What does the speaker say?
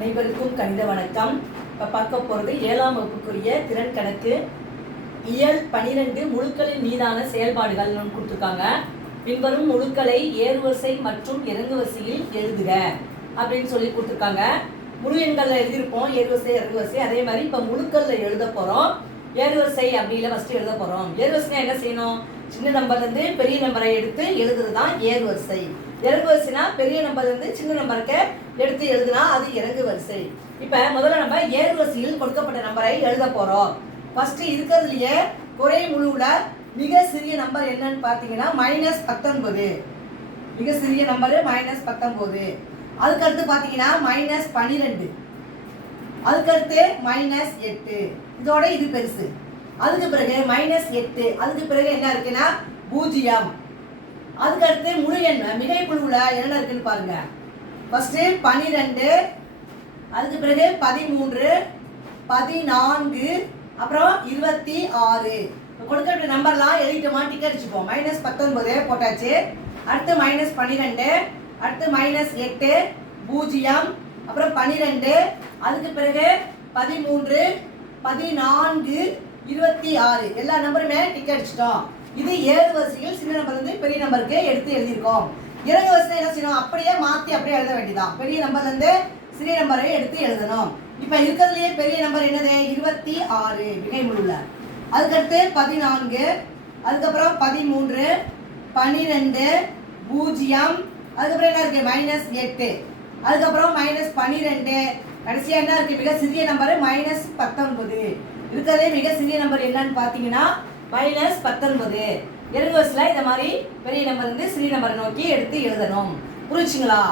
அனைவருக்கும் கணித வணக்கம். இப்போ பார்க்க போகிறது 7ஆம் வகுப்புக்குரிய திறன் கணக்கு இயல் 12 முழுக்களின் மீதான செயல்பாடுகள் கொடுத்துருக்காங்க. பின்வரும் முழுக்களை ஏறுவரிசை மற்றும் இறங்குவரிசையில் எழுதுக அப்படின்னு சொல்லி கொடுத்துருக்காங்க. முழு எண்களில் எழுதியிருப்போம் ஏறுவரிசை இறங்குவரிசை. அதே மாதிரி இப்போ முழுக்களில் எழுத போகிறோம். ஏறுவரிசை அப்படியில் ஃபஸ்ட்டு எழுத போகிறோம். ஏறுவரிசைனா என்ன செய்யணும்? சின்ன நம்பர்லேருந்து பெரிய நம்பரை எடுத்து எழுதுறது தான் ஏறுவரிசை. இறங்குவரிசைனா பெரிய நம்பர்லேருந்து சின்ன நம்பருக்கு எடுத்து எழுதுனா அது இறங்கு வரிசை. இப்போ முதல்ல நம்ம ஏறுவரிசையில் கொடுக்கப்பட்ட நம்பரை எழுத போகிறோம். ஃபஸ்ட்டு இருக்கிறதுலையே குறை முழுவில் மிக சிறிய நம்பர் என்னன்னு பார்த்தீங்கன்னா -19. மிக சிறிய நம்பரு -19. அதுக்கடுத்து பார்த்தீங்கன்னா -12. அதுக்கடுத்து -8. இதோட இது பெருசு. அதுக்கு பிறகு -8. அதுக்கு பிறகு என்ன இருக்குன்னா 0. அதுக்கடுத்து முழு எண் மிகை குழுவில் என்ன இருக்குன்னு பாருங்க. ஃபர்ஸ்ட் 12, அதுக்கு பிறகு 13, 14, அப்புறம் 26. கொடுக்கப்பட்ட நம்பர்லாம் எழுதிட்டோமா? டிக் அடிச்சுப்போம். -19 போட்டாச்சு. அடுத்து -12, அடுத்து -8, 0, அப்புறம் 12, அதுக்கு பிறகு 13, 14, 26 எல்லா நம்பருமே டிக் அடிச்சிட்டோம். இது ஏறு வரிசையில் சின்ன நம்பர்லேருந்து பெரிய நம்பருக்கு எடுத்து எழுதியிருக்கோம். இறங்கு வரிசை என்ன செய்யணும்? அப்படியே மாற்றி அப்படியே எழுத வேண்டியதான். பெரிய நம்பர்லேருந்து சிறிய நம்பரை எடுத்து எழுதணும். இப்போ இருக்கிறதுலையே பெரிய நம்பர் என்னது? 26 மிகை முழுவில். அதுக்கடுத்து 14, அதுக்கப்புறம் 13, 12, 0, அதுக்கப்புறம் என்ன இருக்குது? -8, அதுக்கப்புறம் -12, கடைசியாக என்ன இருக்குது? மிக சிறிய நம்பர் -19. இருக்கிறதே மிக சிறிய நம்பர் என்னன்னு பார்த்தீங்கன்னா -19. இறங்கு வரிசையில் இந்த மாதிரி பெரிய நம்பர் இருந்து சிறிய நம்பரை நோக்கி எடுத்து எழுதணும். புரிச்சுங்களா?